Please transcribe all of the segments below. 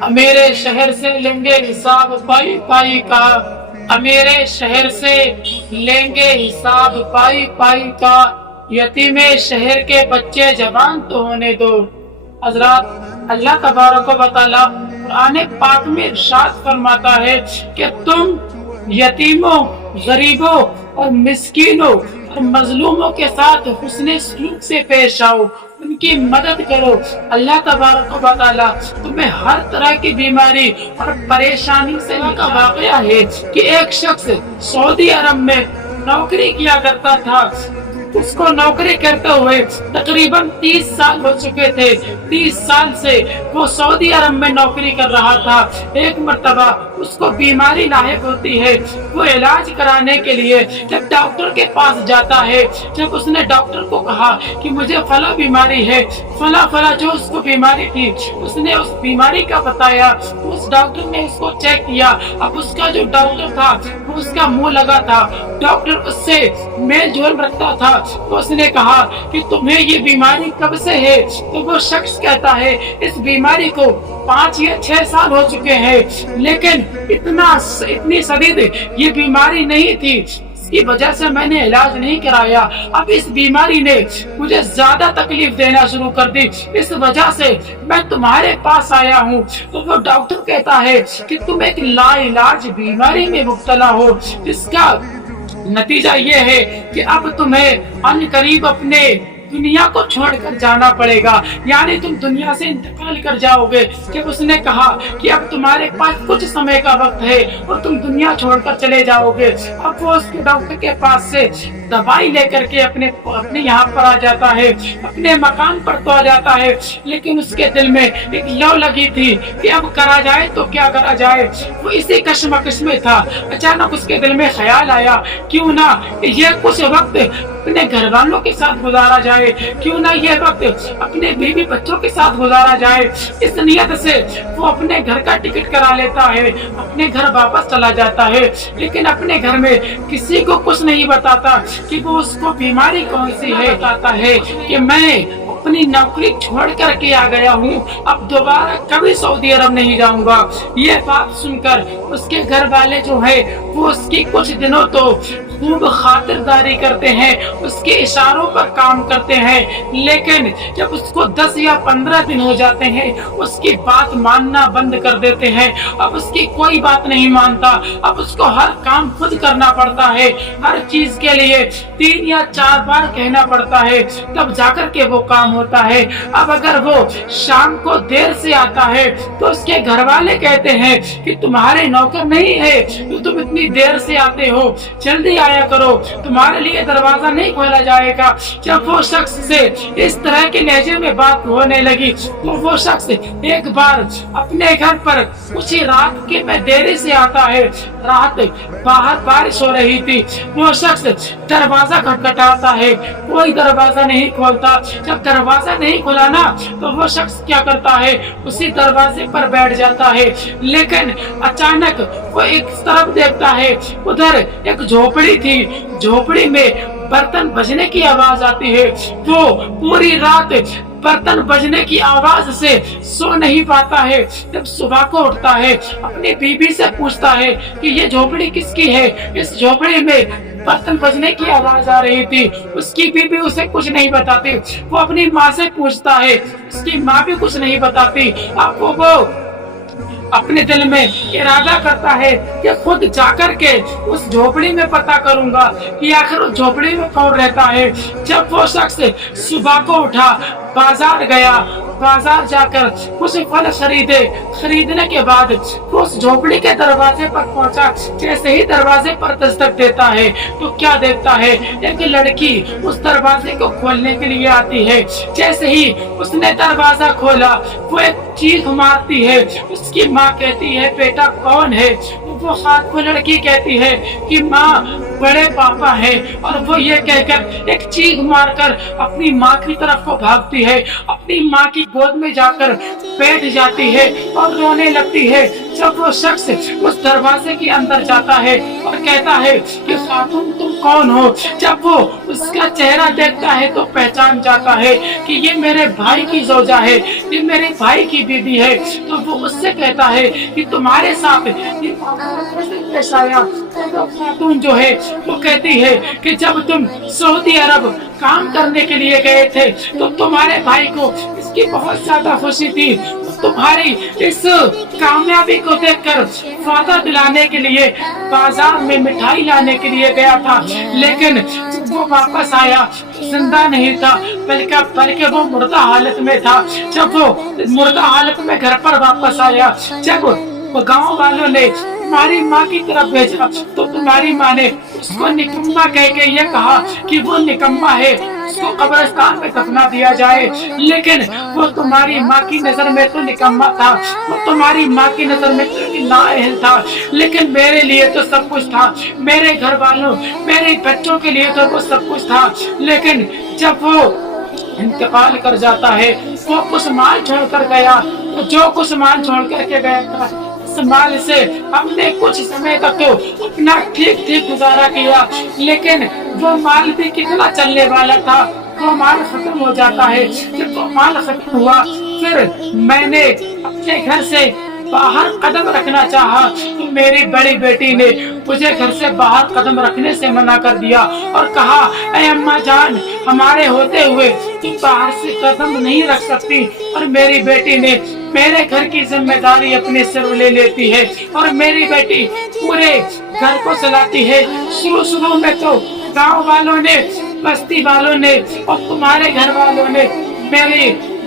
मेरे शहर से लेंगे हिसाब पाई पाई का, मेरे शहर से लेंगे हिसाब पाई पाई का, यतीमे शहर के बच्चे जवान तो होने दो। हजरत अल्लाह तबारक व तआला कुरान पाक में इरशाद फरमाता है कि तुम यतीमों, गरीबों और मिस्कीनों और मजलूमों के साथ हुस्ने सलूक से पेश आओ, उनकी मदद करो। अल्लाह तबारक व तआला तुम्हें हर तरह की बीमारी और परेशानी से का वाकया है कि एक शख्स सऊदी अरब में नौकरी किया करता था। उसको नौकरी करते हुए तकरीबन 30 साल हो चुके थे। 30 साल से वो सऊदी अरब में नौकरी कर रहा था। एक मर्तबा उसको बीमारी लाहिक होती है। वो इलाज कराने के लिए जब डॉक्टर के पास जाता है, जब उसने डॉक्टर को कहा कि मुझे फला बीमारी है, फला फला जो उसको बीमारी थी, उसने उस बीमारी का बताया। उस डॉक्टर ने उसको चेक किया। अब उसका जो डॉक्टर था वो उसका मुंह लगा था, डॉक्टर उससे मेल जोल रखता था। तो उसने कहा कि तुम्हें ये बीमारी कब से है? तो वो शख्स कहता है इस बीमारी को 5 या 6 साल हो चुके हैं, लेकिन इतनी शदीद ये बीमारी नहीं थी, इसकी वजह से मैंने इलाज नहीं कराया। अब इस बीमारी ने मुझे ज्यादा तकलीफ देना शुरू कर दी, इस वजह से मैं तुम्हारे पास आया हूँ। तो वो डॉक्टर कहता है कि तुम एक लाइलाज बीमारी में मुब्तला हो, जिसका नतीजा ये है कि अब तुम्हें अनकरीब अपने दुनिया को छोड़कर जाना पड़ेगा, यानी तुम दुनिया से इंतकाल कर जाओगे। जब उसने कहा कि अब तुम्हारे पास कुछ समय का वक्त है और तुम दुनिया छोड़कर चले जाओगे, अब वो उसके डॉक्टर के पास से दवाई लेकर के अपने यहाँ पर आ जाता है, अपने मकान पर तो आ जाता है, लेकिन उसके दिल में एक लौ लगी थी कि अब करा जाए तो क्या करा जाए। वो इसी कश्मकश में था। अचानक उसके दिल में ख्याल आया, क्यों ना ये कुछ वक्त अपने घर वालों के साथ गुजारा जाए, क्यों ना ये वक्त अपने बीवी बच्चों के साथ गुजारा जाए। इस नियत से वो अपने घर का टिकट करा लेता है, अपने घर वापस चला जाता है, लेकिन अपने घर में किसी को कुछ नहीं बताता कि वो उसको बीमारी कौन सी है। बताता है कि मैं अपनी नौकरी छोड़ करके आ गया हूँ, अब दोबारा कभी सऊदी अरब नहीं जाऊंगा। ये बात सुनकर उसके घर वाले जो है वो उसकी कुछ दिनों तो खूब खातिरदारी करते हैं, उसके इशारों पर काम करते हैं, लेकिन जब उसको 10 या 15 दिन हो जाते हैं उसकी बात मानना बंद कर देते हैं। अब उसकी कोई बात नहीं मानता, अब उसको हर काम खुद करना पड़ता है, हर चीज के लिए 3 या 4 बार कहना पड़ता है, तब जाकर के वो काम होता है। अब अगर वो शाम को देर से आता है तो उसके घर वाले कहते हैं कि तुम्हारे नौकर नहीं है तो तुम इतनी देर से आते हो, जल्दी आया करो, तुम्हारे लिए दरवाजा नहीं खोला जाएगा। जब वो शख्स से इस तरह के लहजे में बात होने लगी तो वो शख्स एक बार अपने घर पर उसी रात के में देरी से आता है। रात बाहर बारिश हो रही थी, वो शख्स दरवाजा खटखटाता है, कोई दरवाजा नहीं खोलता। जब दरवाजा नहीं खुला ना तो वो शख्स क्या करता है, उसी दरवाजे पर बैठ जाता है, लेकिन अचानक वो एक तरफ देखता है, उधर एक झोपड़ी थी, झोपड़ी में बर्तन बजने की आवाज आती है। वो पूरी रात बर्तन बजने की आवाज से सो नहीं पाता है। जब सुबह को उठता है अपनी बीबी से पूछता है कि ये झोपड़ी किसकी है, इस झोपड़ी में बर्तन बजने की आवाज आ रही थी। उसकी बीबी उसे कुछ नहीं बताती। वो अपनी माँ से पूछता है, उसकी माँ भी कुछ नहीं बताती। अब वो अपने दिल में इरादा करता है कि खुद जाकर के उस झोपड़ी में पता करूंगा कि आखिर उस झोपड़ी में कौन रहता है। जब वो शख्स सुबह को उठा, बाजार गया, बाजार जाकर कुछ फल खरीदने के बाद उस झोपड़ी के दरवाजे पर पहुंचा। जैसे ही दरवाजे पर दस्तक देता है तो क्या देखता है, एक लड़की उस दरवाजे को खोलने के लिए आती है। जैसे ही उसने दरवाजा खोला वो एक चीख मारती है। उसकी माँ कहती है, बेटा कौन है? वो लड़की कहती है कि माँ बड़े पापा है, और वो ये कहकर एक चीख मारकर अपनी माँ की तरफ को भागती है, अपनी माँ की गोद में जाकर बैठ जाती है और रोने लगती है। जब वो शख्स उस दरवाजे के अंदर जाता है और कहता है कि खातून तुम कौन हो, जब वो उसका चेहरा देखता है तो पहचान जाता है कि ये मेरे भाई की जोजा है, ये मेरे भाई की बीबी है। तो वो उससे कहता है कि तुम्हारे साथ ये कैसे पेश आया। तो खातून जो है वो कहती है कि जब तुम सऊदी अरब काम करने के लिए गए थे तो तुम्हारे भाई को इसकी बहुत ज्यादा खुशी थी, तुम्हारी इस कामयाबी को देखकर वादा दिलाने के लिए बाजार में मिठाई लाने के लिए गया था, लेकिन जब वो वापस आया जिंदा नहीं था, बल्कि वो मुर्दा हालत में था। जब वो मुर्दा हालत में घर पर वापस आया, जब गांव वालों ने तुम्हारी माँ की तरफ भेजा तो तुम्हारी माँ ने उसको निकम्मा कह के ये कहा कि वो निकम्मा है, उसको कब्रिस्तान में दफना दिया जाए। लेकिन वो तुम्हारी माँ की नजर में तो निकम्मा था, वो तुम्हारी माँ की नजर में तो नाअहल था, लेकिन मेरे लिए तो सब कुछ था, मेरे घर वालों मेरे बच्चों के लिए तो वो सब कुछ था। लेकिन जब वो इंतकाल कर जाता है, वो कुछ माल छोड़ कर गया, तो जो कुछ माल छोड़ करके गया था माल से हमने कुछ समय तक तो अपना ठीक ठीक गुजारा किया, लेकिन वो माल भी कितना चलने वाला था, वो माल खत्म हो जाता है। जब वो माल खत्म हुआ फिर मैंने अपने घर से बाहर कदम रखना चाहा तो मेरी बड़ी बेटी ने मुझे घर से बाहर कदम रखने से मना कर दिया और कहा, ऐ अम्मा जान, हमारे होते हुए तुम बाहर से कदम नहीं रख सकती। और मेरी बेटी ने मेरे घर की जिम्मेदारी अपने सिर ले लेती है और मेरी बेटी पूरे घर को चलाती है। शुरू में तो गांव वालों ने, बस्ती वालों ने और तुम्हारे घर वालों ने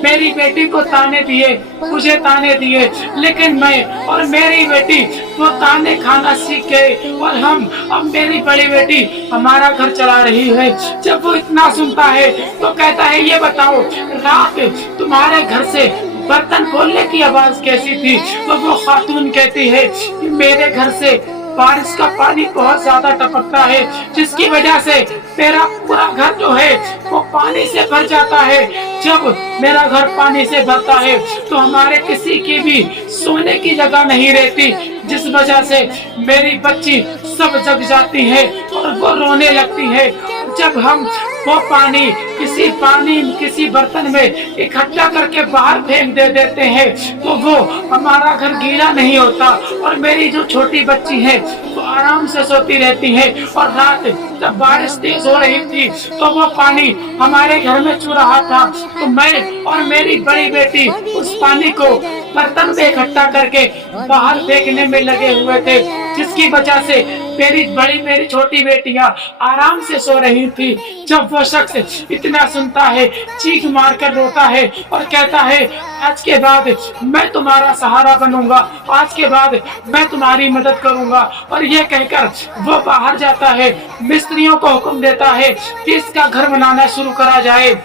मेरी बेटी को ताने दिए, मुझे ताने दिए, लेकिन मैं और मेरी बेटी वो ताने खाना सीख गए और हम अब मेरी बड़ी बेटी हमारा घर चला रही है। जब वो इतना सुनता है तो कहता है, ये बताओ रात तुम्हारे घर से बर्तन खोलने की आवाज कैसी थी। तो वो खातून कहती है कि मेरे घर से बारिश का पानी बहुत ज्यादा टपकता है, जिसकी वजह से मेरा पूरा घर जो है वो पानी से भर जाता है। जब मेरा घर पानी से भरता है तो हमारे किसी की भी सोने की जगह नहीं रहती, जिस वजह से मेरी बच्ची सब जग जाती है और वो रोने लगती है। जब हम वो पानी किसी बर्तन में इकट्ठा करके बाहर फेंक देते हैं तो वो हमारा घर गीला नहीं होता और मेरी जो छोटी बच्ची है वो आराम से सोती रहती है। और रात जब बारिश तेज हो रही थी तो वो पानी हमारे घर में चू रहा था, तो मैं और मेरी बड़ी बेटी उस पानी को बर्तन में इकट्ठा करके बाहर फेंकने में लगे हुए थे, जिसकी वजह से मेरी छोटी बेटियां आराम से सो रही थी। जब वो शख्स इतना सुनता है, चीख मार कर रोता है और कहता है, आज के बाद मैं तुम्हारा सहारा बनूंगा, आज के बाद मैं तुम्हारी मदद करूंगा। और ये कहकर वो बाहर जाता है, मिस्त्रियों को हुक्म देता है कि इसका घर बनाना शुरू करा जाए।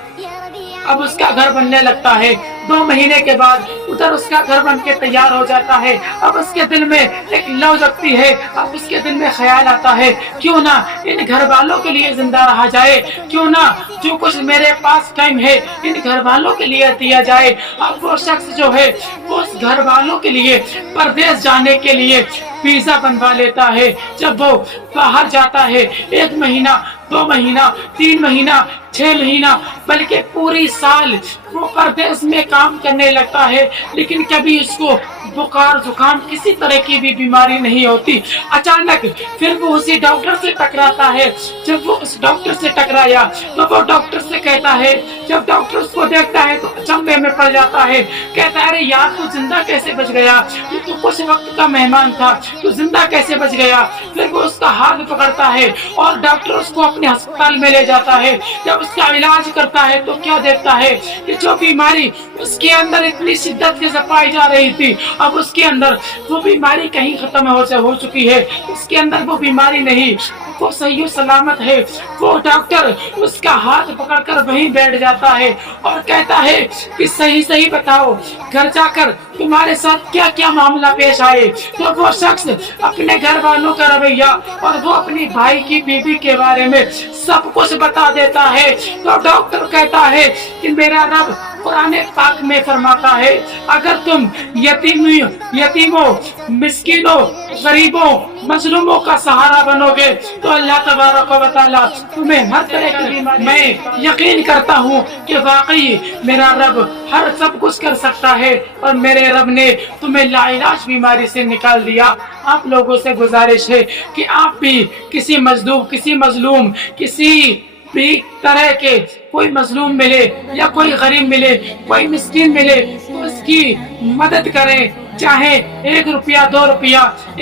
अब उसका घर बनने लगता है। 2 महीने के बाद उधर उसका घर बन के तैयार हो जाता है। अब उसके दिल में एक लौ जगती है, अब उसके दिल में ख्याल आता है, क्यों ना इन घर वालों के लिए जिंदा रहा जाए, क्यों ना जो कुछ मेरे पास टाइम है इन घर वालों के लिए दिया जाए। अब वो शख्स जो है वो उस घर वालों के लिए परदेश जाने के लिए वीजा बनवा लेता है। जब वो बाहर जाता है 1 महीना, 2 महीना, 3 महीना, 6 महीना, बल्कि पूरी साल वो परदेश में काम करने लगता है, लेकिन कभी उसको बुखार जुकाम किसी तरह की भी बीमारी नहीं होती। अचानक फिर वो उसी डॉक्टर से टकराता है। जब वो उस डॉक्टर से टकराया तो वो डॉक्टर से कहता है, जब डॉक्टर उसको देखता है तो अचंभे में पड़ जाता है। कहता है, अरे यार तू जिंदा कैसे बच गया, तू कुछ वक्त का मेहमान था, तू जिंदा कैसे बच गया। फिर वो उसका हाथ पकड़ता है और डॉक्टर उसको अपने अस्पताल में ले जाता है। जब उसका इलाज करता है तो क्या देखता है कि जो बीमारी उसके अंदर इतनी शिद्दत से पाई जा रही थी, अब उसके अंदर वो बीमारी कहीं खत्म हो चुकी है। उसके अंदर वो बीमारी नहीं, वो सही सलामत है। वो डॉक्टर उसका हाथ पकड़कर वहीं बैठ जाता है और कहता है कि सही बताओ, घर जाकर तुम्हारे साथ क्या क्या मामला पेश आए। तो वो शख्स अपने घर वालों का रवैया और वो अपनी भाई की बीवी के बारे में सब कुछ बता देता है। तो डॉक्टर कहता है कि मेरा रब قرآن پاک میں فرماتا ہے اگر تم یتیموں، مسکینوں، غریبوں، مظلوموں کا سہارا بنو گے تو اللہ تبارک و تعالیٰ تمہیں ہر طرح کی بیماری، میں یقین کرتا ہوں کہ واقعی میرا رب ہر سب کچھ کر سکتا ہے، اور میرے رب نے تمہیں لا علاج بیماری سے نکال دیا۔ آپ لوگوں سے گزارش ہے کہ آپ بھی کسی مظلوم، کسی بھی طرح کے کوئی مظلوم ملے یا کوئی غریب ملے، کوئی مسکین ملے تو اس کی مدد کریں، چاہے 1 روپیہ 2 روپیہ،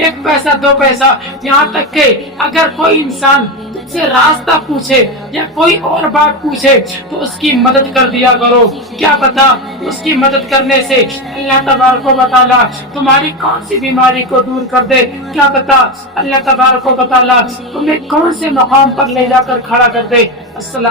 1 پیسہ 2 پیسہ، یہاں تک کہ اگر کوئی انسان تجھ سے راستہ پوچھے یا کوئی اور بات پوچھے تو اس کی مدد کر دیا کرو۔ کیا پتا اس کی مدد کرنے سے اللہ تبارک و تعالیٰ تمہاری کون سی بیماری کو دور کر دے، کیا پتا اللہ تبارک و تعالیٰ تمہیں کون سے مقام پر لے جا کر کھڑا کر دے۔ السلام